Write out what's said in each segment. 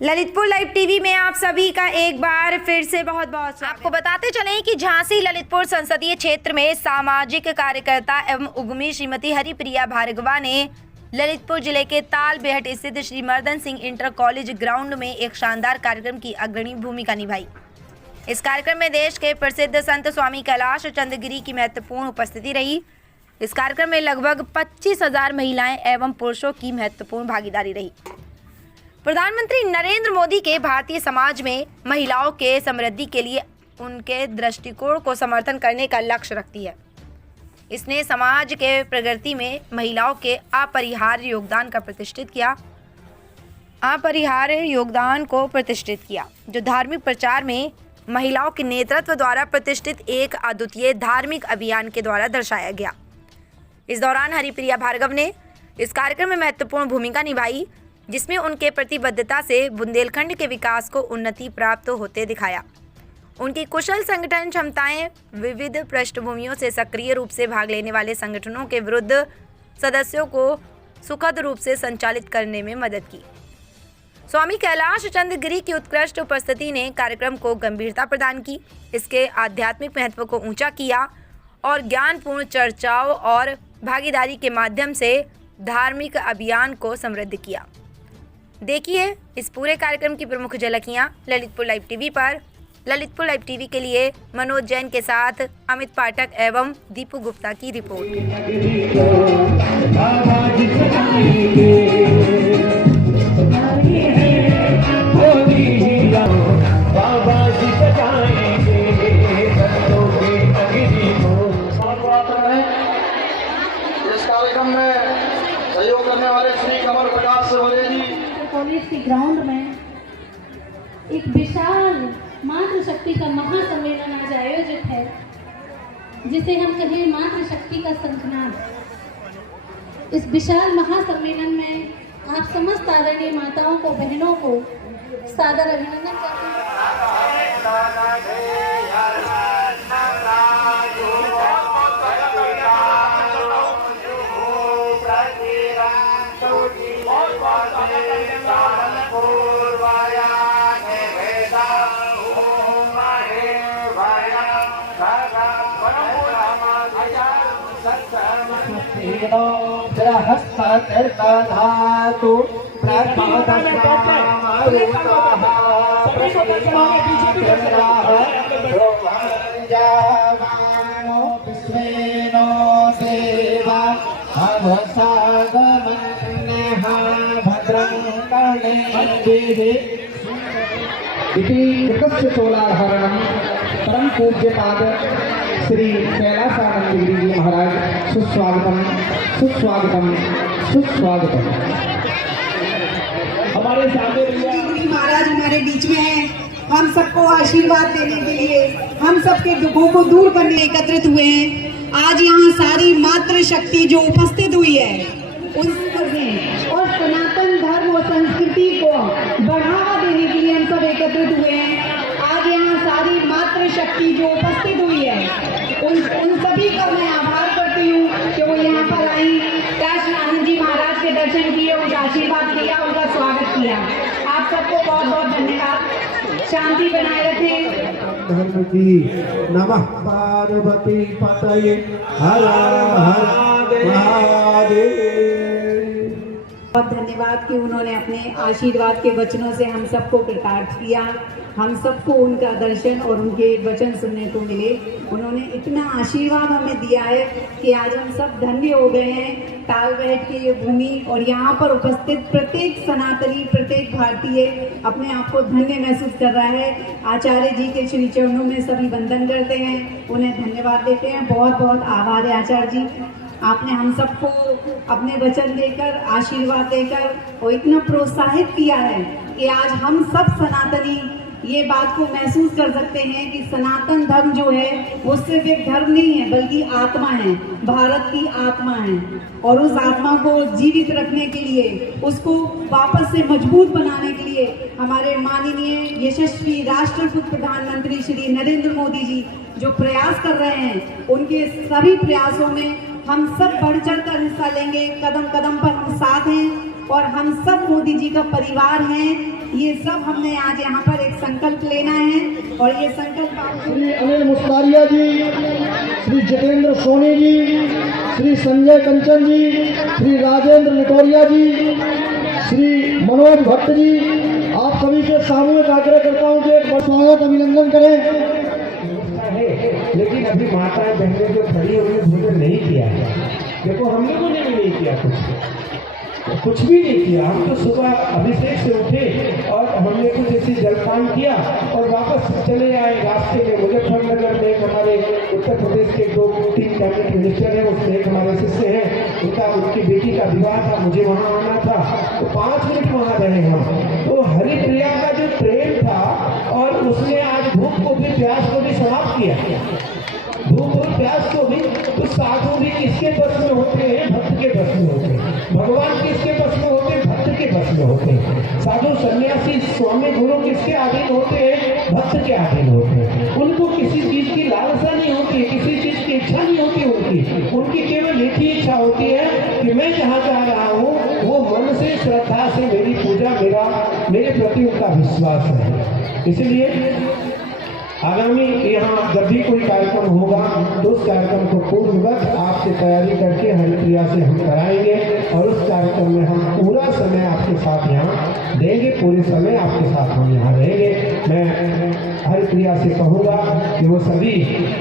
Lalitpur live TV में आप सभी का एक बार फिर से बहुत बहुत स्वागत। आपको बताते चलें कि झांसी ललितपुर संसदीय क्षेत्र में सामाजिक कार्यकर्ता एवं उद्यमी श्रीमती हरिप्रिया भार्गवा ने ललितपुर जिले के ताल बेहट स्थित श्री मर्दन सिंह इंटर कॉलेज ग्राउंड में एक शानदार कार्यक्रम की अग्रणी भूमिका निभाई। इस कार्यक्रम में देश के प्रसिद्ध संत स्वामी कैलाश चंद गिरी की महत्वपूर्ण उपस्थिति रही। इस कार्यक्रम में लगभग 25,000 महिलाएं एवं पुरुषों की महत्वपूर्ण भागीदारी रही। प्रधानमंत्री नरेंद्र मोदी के भारतीय समाज में महिलाओं के समृद्धि के लिए उनके दृष्टिकोण को समर्थन करने का लक्ष्य रखती है। इसने समाज के प्रगति में महिलाओं के अपरिहार्य योगदान को प्रतिष्ठित किया, जो धार्मिक प्रचार में महिलाओं के नेतृत्व द्वारा प्रतिष्ठित एक अद्वितीय धार्मिक अभियान के द्वारा दर्शाया गया। इस दौरान हरिप्रिया भार्गव ने इस कार्यक्रम में महत्वपूर्ण भूमिका निभाई, जिसमें उनके प्रतिबद्धता से बुंदेलखंड के विकास को उन्नति प्राप्त होते दिखाया। उनकी कुशल संगठन क्षमताएं विविध पृष्ठभूमियों से सक्रिय रूप से भाग लेने वाले संगठनों के विरुद्ध सदस्यों को सुखद रूप से संचालित करने में मदद की। स्वामी कैलाश चंद गिरी की उत्कृष्ट उपस्थिति ने कार्यक्रम को गंभीरता प्रदान की, इसके आध्यात्मिक महत्व को ऊंचा किया और ज्ञानपूर्ण चर्चाओं और भागीदारी के माध्यम से धार्मिक अभियान को समृद्ध किया। देखिए इस पूरे कार्यक्रम की प्रमुख झलकियां ललितपुर लाइव टीवी पर। ललितपुर लाइव टीवी के लिए मनोज जैन के साथ अमित पाठक एवं दीपू गुप्ता की रिपोर्ट। इस कार्यक्रम में सहयोग करने वाले श्री कमल प्रकाश सोरे जी। कॉलेज के ग्राउंड में एक विशाल मातृशक्ति का महासम्मेलन आज आयोजित है, जिसे हम कहें मातृशक्ति का संखनाद। इस विशाल महासम्मेलन में आप समस्त आदरणीय माताओं को, बहनों को सादर अभिनंदन करते हैं। परम पूज्यपाद श्री कैलाशानंद गिरी जी महाराज, सुस्वागतम सुस्वागतम सुस्वागतम। हमारे सामने गिरी महाराज हमारे बीच में हैं, हम सबको आशीर्वाद देने के लिए, हम सबके दुखों को दूर करने एकत्रित हुए हैं। आज यहाँ सारी मातृशक्ति जो उपस्थित हुई है उन और सनातन धर्म और संस्कृति को बढ़ावा देने के लिए हम सब एकत्रित हुए हैं। आज यहाँ सारी मातृशक्ति जो उपस्थित हुई है उन सभी का मैं आभार करती हूँ कि वो यहाँ पर आई, कैलाशानंद जी महाराज के दर्शन किए, उनका आशीर्वाद किया, उनका स्वागत किया। आप सबको बहुत बहुत धन्यवाद। शांति बनाए रखें। धर्म की नमः पार्वती पतये हर हर महादेव। बहुत धन्यवाद कि उन्होंने अपने आशीर्वाद के वचनों से हम सबको कृतार्थ किया, हम सबको उनका दर्शन और उनके वचन सुनने को मिले। उन्होंने इतना आशीर्वाद हमें दिया है कि आज हम सब धन्य हो गए हैं। ताल बेहट की ये भूमि और यहाँ पर उपस्थित प्रत्येक सनातनी, प्रत्येक भारतीय अपने आप को धन्य महसूस कर रहा है। आचार्य जी के श्री चरणों में सभी वंदन करते हैं, उन्हें धन्यवाद देते हैं। बहुत बहुत आभार है आचार्य जी, आपने हम सबको अपने वचन देकर, आशीर्वाद देकर और इतना प्रोत्साहित किया है कि आज हम सब सनातनी ये बात को महसूस कर सकते हैं कि सनातन धर्म जो है वो सिर्फ एक धर्म नहीं है, बल्कि आत्मा है, भारत की आत्मा है। और उस आत्मा को जीवित रखने के लिए, उसको वापस से मजबूत बनाने के लिए हमारे माननीय यशस्वी राष्ट्रपति प्रधानमंत्री श्री नरेंद्र मोदी जी जो प्रयास कर रहे हैं, उनके सभी प्रयासों में हम सब बढ़ चढ़ कर हिस्सा लेंगे। कदम कदम पर हम साथ हैं और हम सब मोदी जी का परिवार हैं। ये सब हमने आज यहाँ पर एक संकल्प लेना है और ये संकल्प श्री अनिल मुस्कारिया जी, श्री जितेंद्र सोनी जी, श्री संजय कंचन जी, श्री राजेंद्र निटोरिया जी, श्री मनोज भट्ट जी, आप सभी से सामूहिक आग्रह करता हूँ कि एक स्वागत अभिनंदन करें। लेकिन अभी माताएं बहनें जो खड़ी उन्होंने भोजन नहीं किया है। देखो हम लोगों ने भी नहीं किया कुछ भी नहीं किया। हम तो सुबह अभिषेक से उठे और हमने कुछ ऐसी जलपान किया और वापस चले आए। रास्ते में मुजफ्फरनगर में हमारे उत्तर प्रदेश के 2-3 कैबिनेट मिनिस्टर हैं, उसमें एक हमारे शिष्य हैं, उनकी बेटी का विवाह था, मुझे वहाँ आना था, तो 5 मिनट वहाँ रहे हम। तो हरिप्रिया का जो प्रेम था और उसने आज भूख को भी प्यास को भी समाप्त किया, भूख और प्यास को भी। तो साधु भी किसके बस में होते हैं? भक्त के बस में होते हैं। भगवान किसके बस में होते हैं? भक्त के बस में होते हैं। साधु सन्यासी स्वामी गुरु किसके अधीन होते हैं? भक्त के अधीन होते हैं। उनको किसी चीज की लालसा नहीं होती, किसी चीज की इच्छा नहीं होती उनकी केवल एक ही इच्छा होती है कि मैं जहाँ जा रहा हूँ वो मन से श्रद्धा से मेरी पूजा, मेरे प्रति उनका विश्वास है। इसलिए आगामी यहाँ जब भी कोई कार्यक्रम होगा तो उस कार्यक्रम को पूर्ववत आपसे तैयारी करके हरिप्रिया से हम कराएंगे और उस कार्यक्रम में हम पूरा समय आपके साथ यहाँ देंगे, पूरे समय आपके साथ हम यहाँ रहेंगे। मैं हरिप्रिया से कहूँगा कि वो सभी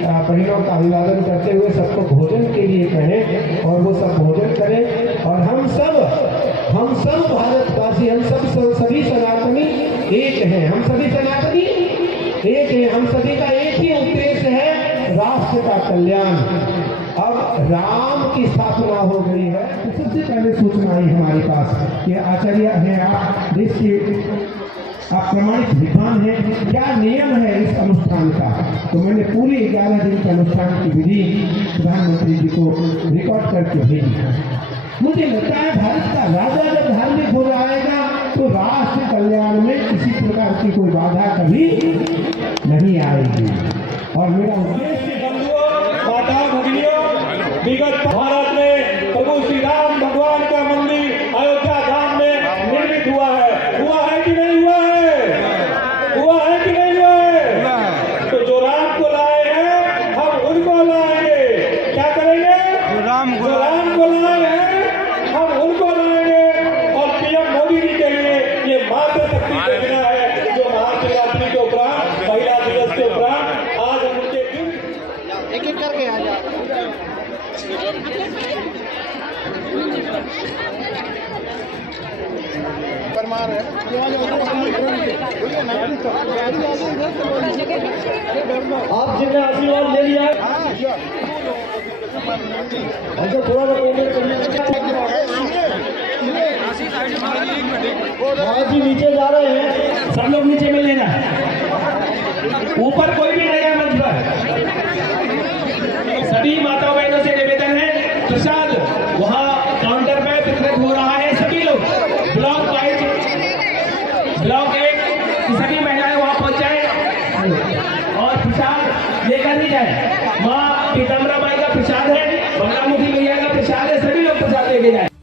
बहनों का अभिवादन करते हुए सबको भोजन के लिए कहें और वो सब भोजन करें। और हम सब भारतवासी, हम सभी सनातनी एक हैं, हम सभी सनातनी एक है। हम सभी का एक ही उद्देश्य है, राष्ट्र का कल्याण। अब राम की स्थापना हो गई है। सबसे पहले सूचना आई हमारे पास कि आचार्य हैं आप, देश के आप प्रमाणित विद्वान हैं, क्या नियम है इस अनुष्ठान का? तो मैंने पूरे 11 दिन के अनुष्ठान की विधि प्रधानमंत्री जी को रिकॉर्ड करके भेजी। मुझे लगता है भारत का राजा जब धार्मिक हो जाएगा तो राष्ट्र कल्याण में किसी प्रकार की कोई बाधा कभी नहीं आएगी। और मेरा उद्देश्य माता भगिनियों, विगत भारत में प्रभु श्री राम भगवान का मंदिर अयोध्या धाम में निर्मित हुआ है कि नहीं हुआ है कि नहीं हुआ है? तो जो राम को लाए हैं हम उनको लाएंगे। क्या करेंगे? जो राम को लाए हैं हम उनको लाएंगे। और पीएम मोदी जी के लिए ये मात्र शक्ति योजना है जो महाशिवरात्रि के उपरांत, महिला दिवस के उपरांत आज हम उनके एक-एक करके आ जाओ। परमार है आप जिन्हें आशीर्वाद ले लिया ऐसे थोड़ा सा पेमेंट जी नीचे जा रहे हैं, सब लोग नीचे में लेना, ऊपर कोई भी नहीं है मंच पर। सभी माता बहनों से निवेदन है, प्रसाद वहाँ काउंटर पे वितरित हो रहा है। सभी लोग ब्लॉक 1 की सभी महिलाएं वहाँ पहुँच जाए और प्रसाद लेकर ही जाए। माँ पीताम्बरा बाई का प्रसाद है, बंगलामुखी मैया का प्रसाद है, सभी लोग प्रसाद लेके जाए।